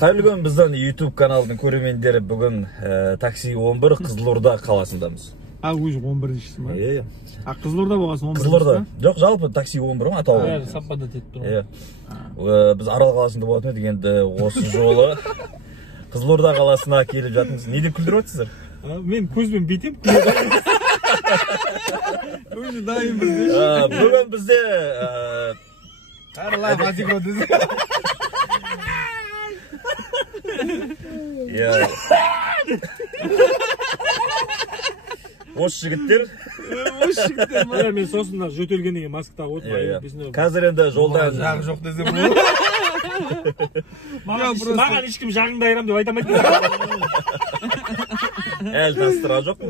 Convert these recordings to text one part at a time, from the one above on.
Қайырлы күн, біздің YouTube каналының көрермендері бүгін такси 11 Қызылорда қаласындамыз. Өзі 11-шісі ма? Иә. Қызылорда болғасын 11-шісі? Қызылорда. Жоқ, жалпы такси 11 ма атауы? Иә, саппада тетіп тұр. Иә. Біз Арал қаласында болатын едік, енді осы жолы Қызылорда қаласына келіп жатырмыз. Не деп күлдіріп отырсыздар? Мен көзбен бетем. Өзі дайын бізде. Бүгін бізде Арла Вазико десе. Иә. Осы жігіттер. Иә, мен сосын жөтелген деген маска тағып отырмын. Қазір енді жолдан Жағы жоқ десе бұл. Маған ешкім жағыңды айырам деп айтамайды. әлі таныстырған жоқпын.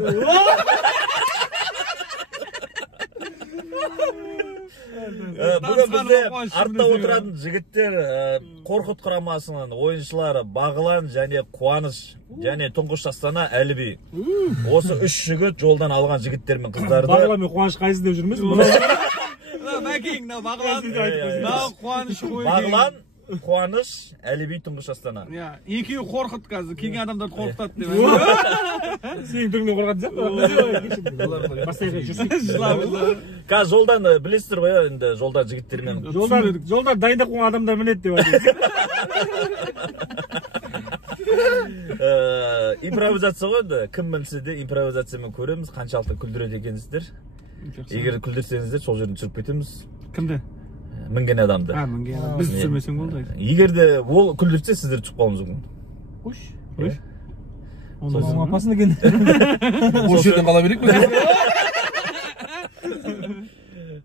Бүгін бізде артта отыратын жігіттер Қорқыт құрамасының ойыншылары Бағлан және Қуаныш және тұңғыш Астана Әліби. Осы үш жігіт жолдан алған жігіттер мен қыздарды. Бағлан мен Қуаныш қайсы деп жүрміз? Бағлан, Қуаныш, Әліби, тұңғыш Астана. Екеуі қорқыт қазір, келген адамдарды қорқытады деп. Сенің түріңнен қорқатын сияқты. Бастайға жүрсек. Қазір жолдан білесіздер ғой, енді жолдан жігіттермен. Жолдан дайындап қойған адамдар мінеді деп айтады. Импровизация ғой енді, кім мінсе де импровизациямен көреміз, қаншалықты күлдіреді екенсіздер. Егер күлдірсеңіздер, сол жерден түсіріп кетеміз. Кімді? Мінген адамды. Мінген адам. Біз түсірмесең болды. Егер де ол күлдірсе, сіздер түсіп қалуымыз мүмкін. Қош. Оның апасын екен. Осы жерден қала берейік пе?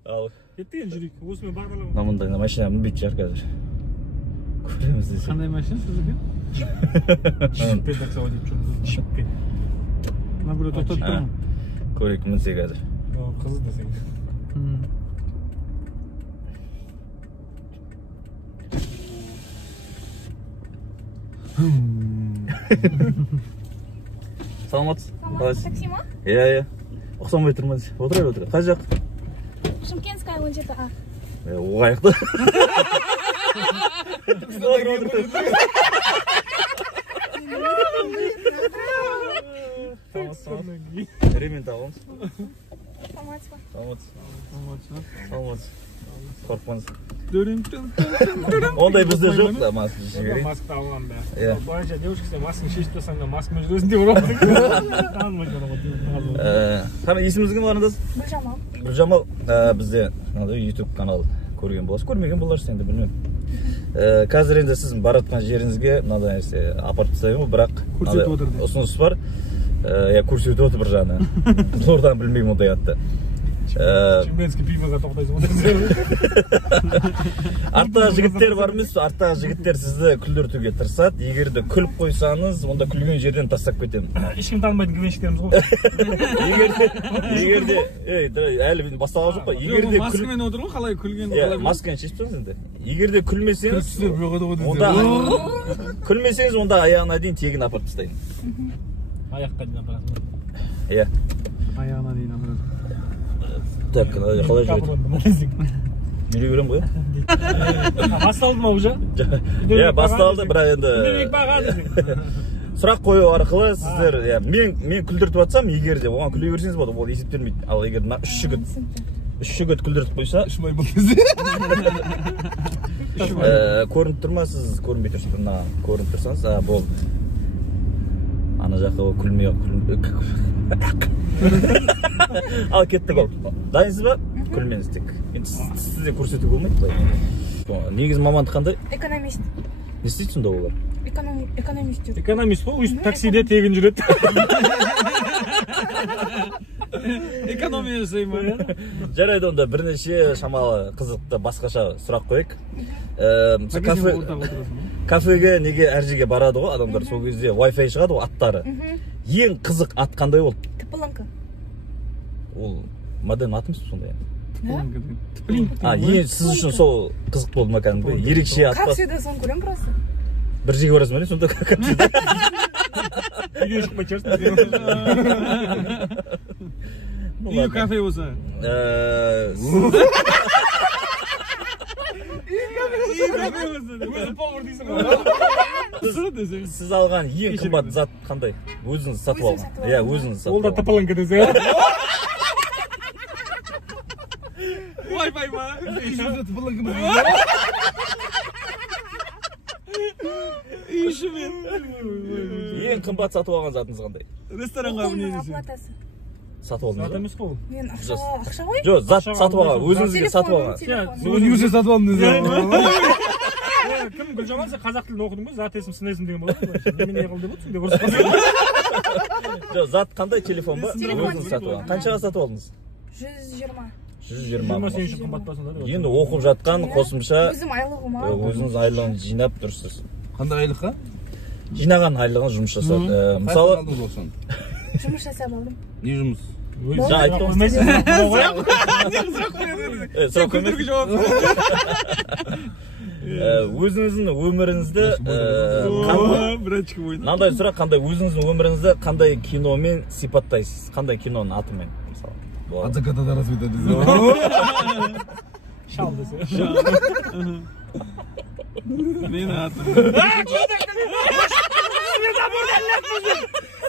Ал Еттеген жүрейік. Осымен бағдарлама. мындай машина мінбейтін шығар қазір. Көреміз десе. Қандай машина сіздерге? Шиппен таксауа деп жүрміз. Шиппен. Мына біреу тоқтатып тұр ма? Көрейік мінсе қазір. Қызы десең. Саламатсыз. Такси ма? Иә. Ұқсамай тұрмын. Отырайық. Қай жақ? Шымкентская 17А. Оғайықты. Ремень тағамыз. Саламатсыз. Қорқпаңыз. Ондай бізде жоқ та, маска жіберейін. Маска алған бә. Иә. Бойынша девушка сен масканы шешіп тұрсаң да маскамен жүресің деп ұрады. Танымай жүреді. Қара есіміңіз кім барындасыз? Гүлжамал. Гүлжамал бізде YouTube канал көрген боласыз. Көрмеген боларсыз енді білмеймін. Қазір енді сіздің баратқан жеріңізге мынадай нәрсе апарып тастаймын ғой, бірақ ұсыныс бар. Көрсетіп отыр бір жағынан. Қызылорданы білмеймін ондай атты. Шымкентский пивоға тоқтайсың. Арттағы жігіттер бар емес, арттағы жігіттер сізді күлдіртуге тырысады. Егер де күліп қойсаңыз, онда күлген жерден тастап кетемін. Ешкім танымайтын квеншіктеріміз ғой. Егер де, әлі басталған жоқ па? Маскамен отыр ғой, қалай күлген? Масканы шешіп тұрыңыз енді. Егер де күлмесеңіз, онда аяғына дейін тегін апарып тастаймын. Аяққа дейін апарасың. Иә. Аяғына дейін апарасың. Так, қалай жүреді? Жүре берем ғой? Басталды ма уже? Иә, басталды, бірақ енді сұрақ қою арқылы сіздер, мен күлдіртіп атсам, егер де оған күле берсеңіз болады, ол есептелмейді. Ал егер үш жігіт күлдіртіп қойса, көрініп тұрма, сіз көрінбей тұрсыз, көрініп тұрсаңыз, болды. Ана жаққа күлмей ал кеттік ол. Дайынсыз ба? Күлмеңіз тек. Сізде көрсету болмайды. Негізі мамандық қандай? Экономист. Не істейді сонда олар? Экономист. Экономист ғой, таксиде тегін жүреді. Экономия жасай ма? Жарайды, онда бірнеше шамалы қызықты басқаша сұрақ қойық. Кафеге неге әр жерге барады ғой адамдар, сол кезде Wi-Fi шығады ғой аттары. Ең қызық ат қандай болды? Тыпылыңқы. Ол модем атымыз сондай. Ең сіз үшін сол қызық болды ма кәдімгі? Ерекше ат па? Капсида соны көрем просто. Бір жерге барасың ба, сонда капсида? Үйден шықпай шығарсың. Үй кафе болса. Үй кафе болса. Өзі повар дейсің ғой. Сіз алған ең қымбат зат қандай? Өзіңіз сатып алған. Иә, өзіңіз сатып алған. Ол да тапаланка десе. Wi-Fi ма? Үйшімен. Ең қымбат сатып алған затыңыз қандай? Ресторанға не десең? Оплатасы. Сатып алдыңыз Зат ба? емес қой ол. Мен ақша ғой? Жоқ, зат сатып алған, өзіңізге сатып алған. Өзіңізге сатып алдым десең. Кім Гүлжаман, сен қазақ тілін оқыдың ба? Зат есім сын есім деген болады. Немене не қылды деп отырсың деп ұрысып. Жоқ, зат қандай телефон ба? Телефон. Өзіңіз сатып алған. Қаншаға сатып алдыңыз? 120. 120 сен үшін қымбат па сонда? Енді оқып жатқан қосымша Өзім айлығыма. өзіңіз айлығын жинап тұрсыз. Қандай айлыққа? Жинаған айлығын жұмыс жасады. Мысалы, Жұмыс жасап алдым. Не жұмыс? жаңа айттым. Сұрақ көмек. Өзіңіздің өміріңізді мынандай сұрақ, қандай өзіңіздің өміріңізді қандай киномен сипаттайсыз? Қандай киноның атымен мысалы? Адзакатада развита десе. Шал десе. Мен атым.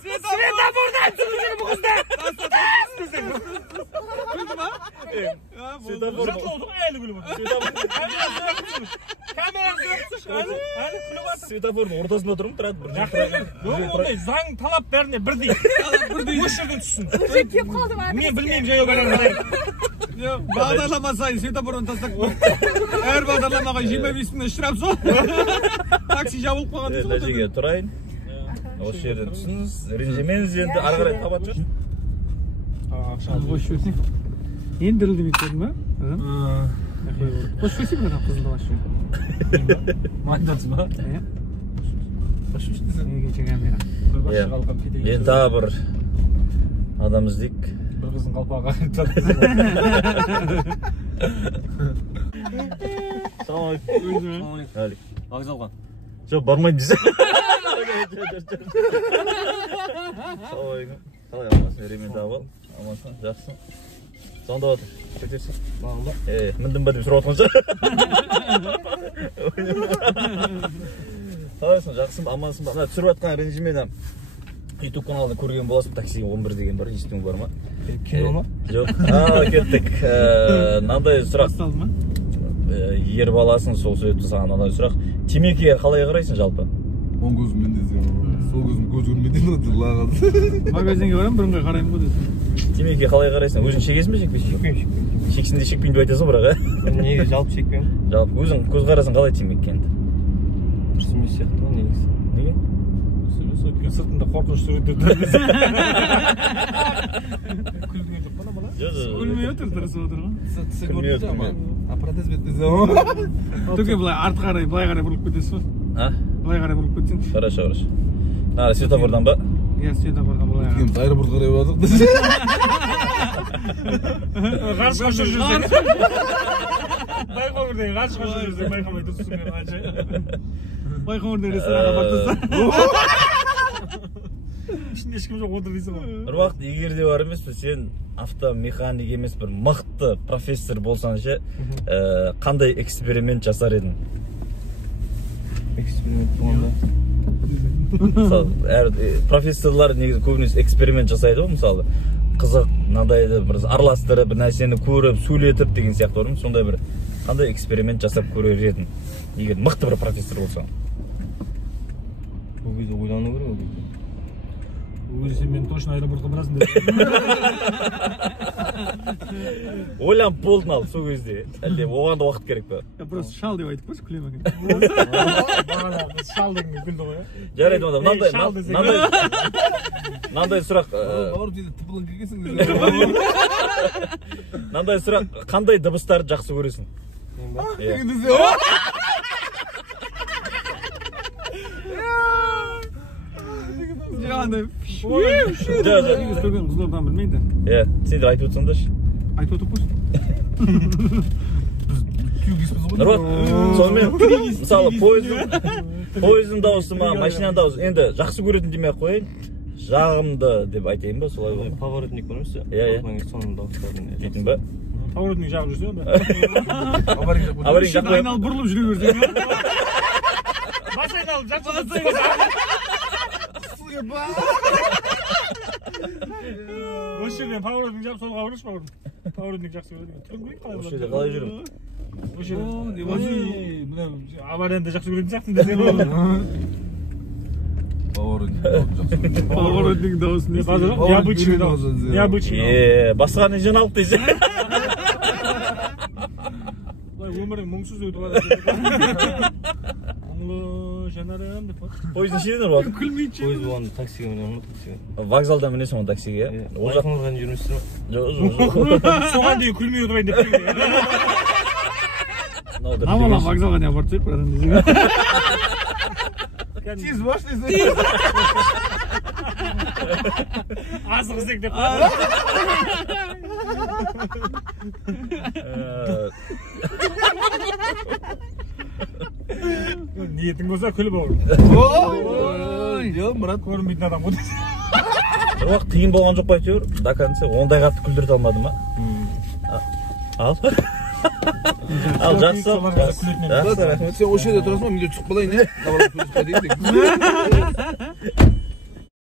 Светофордан түсірген бұл қызды. Светофордың ортасында тұрмын, тұрады бір Ондай заң талап бәріне бірдей. Осы жерден түссін. Уже кеп қалдым ары. Мен білмеймін жаяу барамын. Бағдарлама сайын светофордан тастап әр бағдарламаға 25 мыңнан штраф сол. Такси жабылып қалған дейсің ғой. Дәжеге тұрайын. Осы жерден түсіңіз. Ренжімеңіз, енді ары қарай табат жүр. Қош берсең. Енді дірілді бектердің ба? Қош берсең бәрі қызылды башы. Маңдатсыз ба? Екінші камера. Енді тағы бір адам іздейік. Bir kızın kalpağı Selamünaleyküm. Ağız algan. Жоқ, бармайын десе. Selamünaleyküm. Қалай амансың, еремен тағы бол. Амансың, жақсың. Сонда отыр. Көтерсің. Bağlı. Міндім ба деп сұрап отқан шығар. Қалайсың, жақсың, амансың ба? Түсіріп жатқан ренжімені YouTube каналында көрген боласың, такси 11 деген бар, естуің бар ма? Кино ма? Жоқ. Кеттік. Мынандай сұрақ. Басталды ма? Ер баласың, сол себепті саған мынандай сұрақ. Темекіге қалай қарайсың жалпы? Оң көзіммен десе, сол көзім көз көрмейді отыр лағат. Магазинге барамын, бірыңғай қараймын ғой десең. Темекіге қалай қарайсың? Өзің шегесің бе, шекпейсің? Şekmeyim. Шексін де шекпейін деп айтасың бірақ, Неге жалпы шекпеймін? Жалпы өзің көзқарасың қалай темекіге енді? Дұрыс емес сияқты ғой негізі. Неге? Өйткені сыртында қорқыныш суреттер тұрады. Күлген жоқ қана бала? Күлмей отыр, тырысып отыр ғой. Тісі көрмейді ama. Аппарат бет десе. Төке былай артқа қарай, былай қарай бұрылып кетесіз ғой. А? Былай қарай бұрылып кетсеңші. Хорошо. Светофордан ба? Иә, светофордан былай қарай. Екеуміз аэропорт қарай бардық десе. Ғарышқа ұшып жүрсек. Байқоңырдегі ғарышқа ұшып жүрсек байқамай тұрсың мен қанша. Байқоңырдың ресторанға бардыңыз. ішінде ешкім жоқ отыр дейсің ғой. Бір уақыт егер де бар емес пе, сен автомеханик емес бір мықты профессор болсаң ше, қандай эксперимент жасар едің? Эксперимент болғанда. Мысалы, профессорлар негізі көбінесе эксперимент жасайды ғой, мысалы қызық, мынандайды бір араластырып, бір нәрсені көріп, сөйлетіп деген сияқты бар ма? Сондай бір қандай эксперимент жасап көрер едің, егер мықты бір профессор болсаң? Бұл кезде ойлану керек ол кезде. Өзі мен точно аэропортқа барасың деп. Ойланып болдың ал сол кезде. Әлде оған да уақыт керек па? Просто шал деп айтып қойшы, күлемін екен. Бағана біз шал дегенге күлді ғой. Жарайды онда, мынандай сұрақ, Барып дейді тыпылын кекесің десе. мынандай сұрақ, қандай дыбыстарды жақсы көресің? Деген десе. Жаңағындай. Негізі көрген қызылордан білмейді. Иә, сен де айтып отырсаңдаршы. Айтып отырып қойшы. Түйгіспіз ғой. Нұрбат, сонымен, мысалы, пойыздың дауысы ма, машинаның дауысы, енді жақсы көретін демей ақ қояйын, жағымды деп айтайын ба, солай ғой? Поворотник бар емес пе? Иә. Соның дауыстарын Дейтін ба? Поворотник жағып жүрсе онда. Авария жақпай. Айналып бұрылып жүре берсең. Басай алып жақсы осы жерден поворотың жап солға бұрыш поворотың жақсы көреді түріңбей қалай осы жерде қалай жүрмін осы жерде аварияны жақсы көретін сияқтысың десең Поворотник дауысын необычный басқаны жаңалық дейсің өмірің мұңсыз өтіп жатыр мұңлы жанарым деп пойыздың ішінде бар күлмейді Пойыз болғанда таксиге мінемін ғой таксиге. вокзалда мінесің ғой таксиге Ол жақынға жүрмейсіздер ма? жоқ соған дейін күлмей отырайын деп Амалам вокзалға не апарып тастайық братан десең. Тез башлайсың. азық іздек деп ниетің болса күліп ауыр Жоқ, брат. көрінбейтін адам ғой бір уақыт қиын болған жоқ па әйтеуір до конца ондай қатты күлдірте алмады ма ал жақсы Сен осы жерде тұрасың ба? Мен де түсіп қалайын, е? Давай, сөйлесіп қайтайын.